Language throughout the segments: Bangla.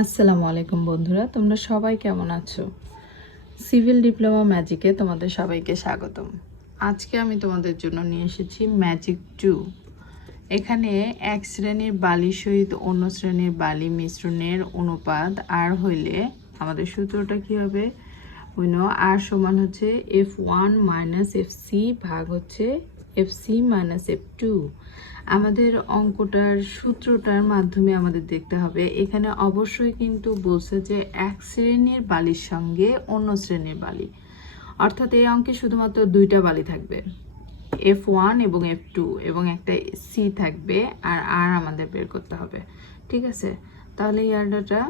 আসসালামু আলাইকুম বন্ধুরা, তোমরা সবাই কেমন আছো? সিভিল ডিপ্লোমা ম্যাজিকে তোমাদের সবাইকে স্বাগতম। আজকে আমি তোমাদের জন্য নিয়ে এসেছি ম্যাজিক 2। এখানে এক শ্রেণীর বালির সহিত অন্য শ্রেণীর বালি মিশ্রণের অনুপাত আর হইলে আমাদের সূত্রটা কি হবে? আর সমান হচ্ছে F1 মাইনাস FC ভাগ হচ্ছে FC মাইনাস F2। আমাদের অঙ্কটার সূত্রটার মাধ্যমে আমাদের দেখতে হবে। এখানে অবশ্যই কিন্তু বলছে যে এক শ্রেণীর বালির সঙ্গে অন্য শ্রেণীর বালি, অর্থাৎ এই অঙ্কে শুধুমাত্র দুইটা বালি থাকবে, F1 এবং F2, এবং একটা C থাকবে, আর আমাদের বের করতে হবে। ঠিক আছে, তাহলে ইয়ারডাটা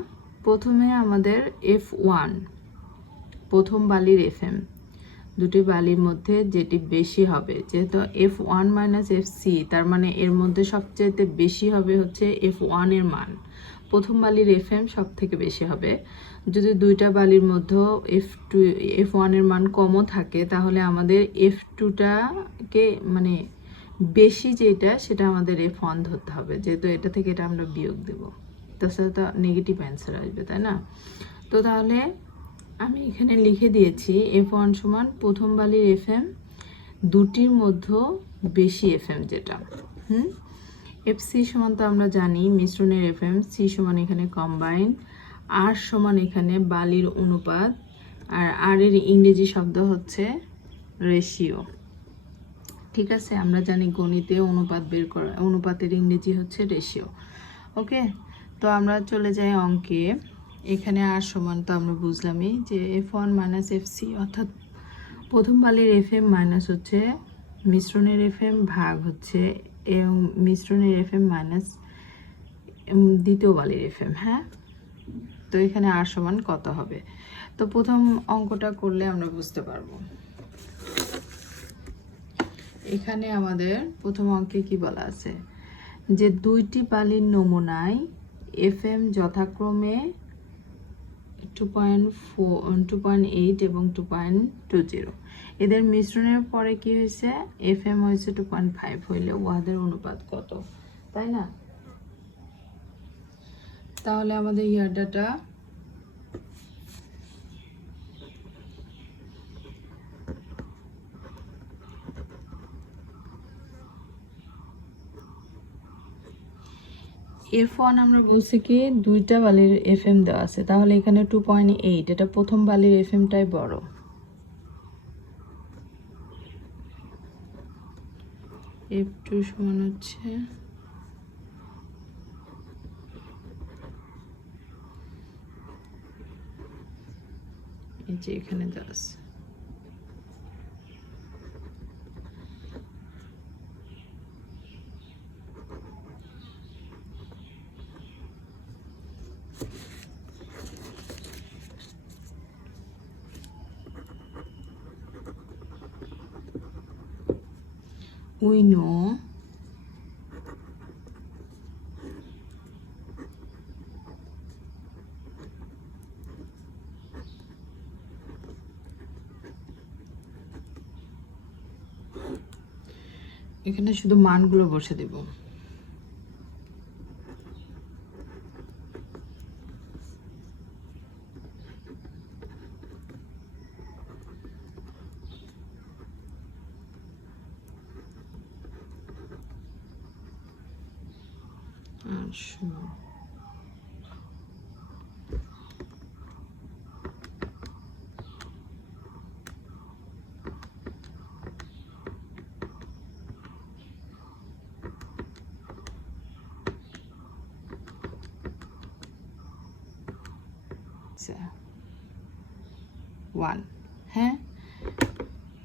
প্রথমে আমাদের F1, প্রথম বালির FM, দুটি বালির মধ্যে যেটি বেশি হবে, যেহেতু F1 মাইনাস FC, তার মানে এর মধ্যে সবচেয়ে বেশি হবে হচ্ছে F1 এর মান। প্রথম বালির FM সব থেকে বেশি হবে। যদি দুইটা বালির মধ্যে F1 এর মান কমও থাকে, তাহলে আমাদের F2টাকে মানে বেশি যেটা সেটা আমাদের F1 ধরতে হবে, যেহেতু এটা থেকে এটা আমরা বিয়োগ দেব, তাছাড়া তো নেগেটিভ অ্যান্সার আসবে, তাই না? তো তাহলে আমি এখানে লিখে দিয়েছি F1 সমান প্রথম বালির FM, দুটির মধ্যে বেশি FM যেটা, FC সমান তো আমরা জানি মিশ্রণের FM, C সমান এখানে কম্বাইন, আর সমান এখানে বালির অনুপাত, আর এর ইংরেজি শব্দ হচ্ছে রেশিও। ঠিক আছে, আমরা জানি গণিতে অনুপাত বের করা, অনুপাতের ইংরেজি হচ্ছে রেশিও। ওকে, তো আমরা চলে যাই অঙ্কে। এখানে আর সমান তো আমরা বুঝলামই যে F1 মাইনাস FC, অর্থাৎ প্রথম বালির FM মাইনাস হচ্ছে মিশ্রণের FM ভাগ হচ্ছে এবং মিশ্রণের FM মাইনাস দ্বিতীয় বালির FM। হ্যাঁ, তো এখানে আর সমান কত হবে? তো প্রথম অঙ্কটা করলে আমরা বুঝতে পারবো। এখানে আমাদের প্রথম অঙ্কে কি বলা আছে, যে দুইটি বালির নমুনায় FM যথাক্রমে 2.8 এবং 2.20, এদের মিশ্রণের পরে কি হয়েছে, FM হয়েছে 2.5 হইলে উহাদের অনুপাত কত, তাই না? তাহলে আমাদের ইয়ারডাটা F1 আমরা বলছি কি দুইটা বালির FM দেওয়া আছে, তাহলে এখানে 2.8, এটা প্রথম বালির FMটাই বড়। F2 সমান হচ্ছে এই যে এখানে দেওয়া আছে। We know এখানে শুধু মানগুলো বসে দেব। ওয়ান, হ্যাঁ,